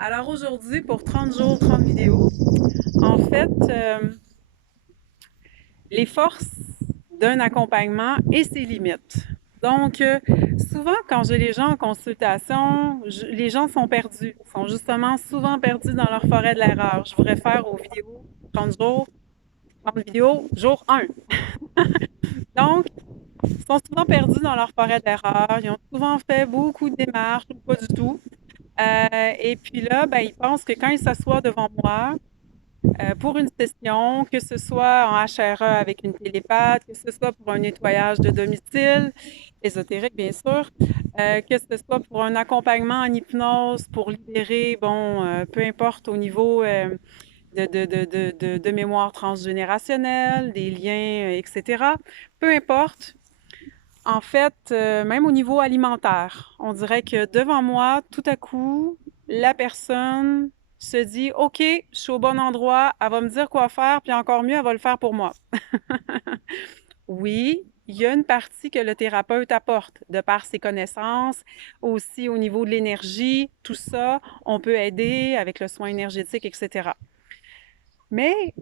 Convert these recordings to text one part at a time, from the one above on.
Alors aujourd'hui, pour 30 jours, 30 vidéos, en fait, les forces d'un accompagnement et ses limites. Donc, souvent, quand j'ai les gens en consultation, les gens sont perdus, sont justement souvent perdus dans leur forêt de l'erreur. Je vous réfère aux vidéos 30 jours, 30 vidéos, jour 1. Donc, ils sont souvent perdus dans leur forêt de l'erreur. Ils ont souvent fait beaucoup de démarches ou pas du tout. Et puis là, ben, ils pensent que quand ils s'assoient devant moi, pour une session, que ce soit en HRE avec une télépathe, que ce soit pour un nettoyage de domicile, ésotérique bien sûr, que ce soit pour un accompagnement en hypnose pour libérer, bon, peu importe au niveau de mémoire transgénérationnelle, des liens, etc. Peu importe. En fait, même au niveau alimentaire, on dirait que devant moi, tout à coup, la personne se dit, OK, je suis au bon endroit, elle va me dire quoi faire, puis encore mieux, elle va le faire pour moi. Oui, il y a une partie que le thérapeute apporte, de par ses connaissances, aussi au niveau de l'énergie, tout ça, on peut aider avec le soin énergétique, etc. Mais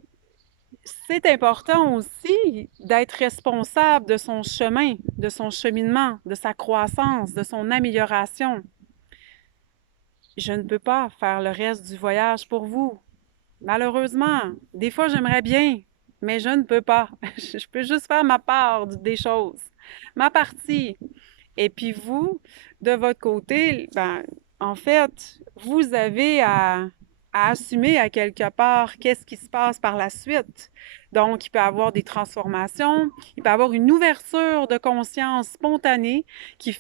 c'est important aussi d'être responsable de son chemin, de son cheminement, de sa croissance, de son amélioration. Je ne peux pas faire le reste du voyage pour vous. Malheureusement, des fois j'aimerais bien, mais je ne peux pas. Je peux juste faire ma part des choses, ma partie. Et puis vous, de votre côté, ben, en fait, vous avez à assumer à quelque part qu'est-ce qui se passe par la suite. Donc, il peut y avoir des transformations, il peut y avoir une ouverture de conscience spontanée qui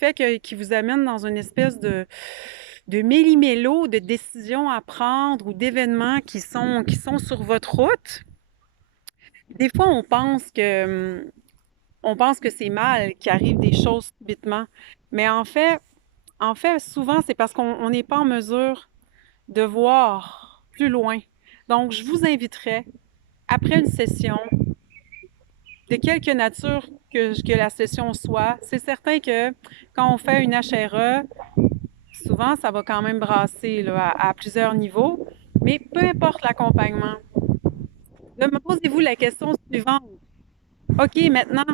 vous amène dans une espèce de méli-mélo de décisions à prendre ou d'événements qui sont sur votre route. Des fois, on pense que c'est mal qu'il arrive des choses subitement. Mais en fait, souvent, c'est parce qu'on n'est pas en mesure de voir plus loin. Donc, je vous inviterais, après une session, de quelque nature que la session soit, c'est certain que quand on fait une HRE, souvent, ça va quand même brasser là, à plusieurs niveaux, mais peu importe l'accompagnement, posez-vous la question suivante. OK, maintenant,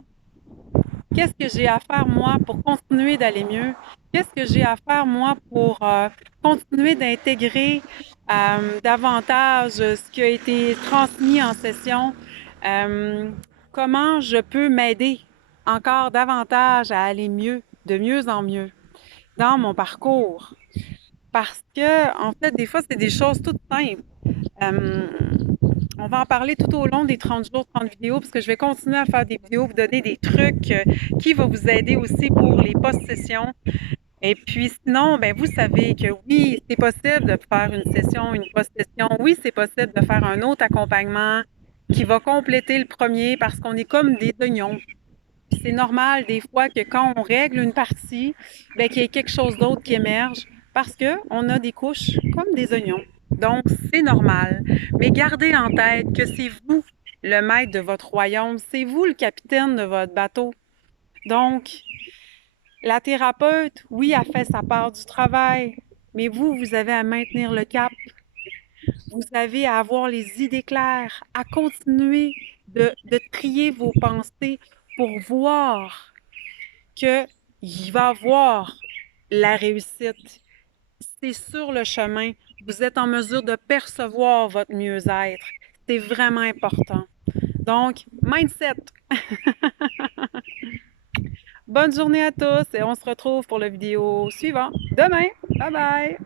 qu'est-ce que j'ai à faire moi pour continuer d'aller mieux? Qu'est-ce que j'ai à faire moi pour continuer d'intégrer davantage ce qui a été transmis en session? Euh, Comment je peux m'aider encore davantage à aller mieux, de mieux en mieux dans mon parcours? Parce que, en fait, des fois, c'est des choses toutes simples. Euh, on va en parler tout au long des 30 jours, 30 vidéos, parce que je vais continuer à faire des vidéos, vous donner des trucs qui vont vous aider aussi pour les post-sessions. Et puis sinon, ben vous savez que oui, c'est possible de faire une session, une post-session. Oui, c'est possible de faire un autre accompagnement qui va compléter le premier parce qu'on est comme des oignons. C'est normal des fois que quand on règle une partie, ben, qu'il y ait quelque chose d'autre qui émerge parce qu'on a des couches comme des oignons. Donc, c'est normal. Mais gardez en tête que c'est vous le maître de votre royaume, c'est vous le capitaine de votre bateau. Donc, la thérapeute, oui, a fait sa part du travail, mais vous, vous avez à maintenir le cap. Vous avez à avoir les idées claires, à continuer de trier vos pensées pour voir qu'il va avoir la réussite. C'est sur le chemin. Vous êtes en mesure de percevoir votre mieux-être. C'est vraiment important. Donc, mindset. Bonne journée à tous et on se retrouve pour la vidéo suivante demain. Bye bye!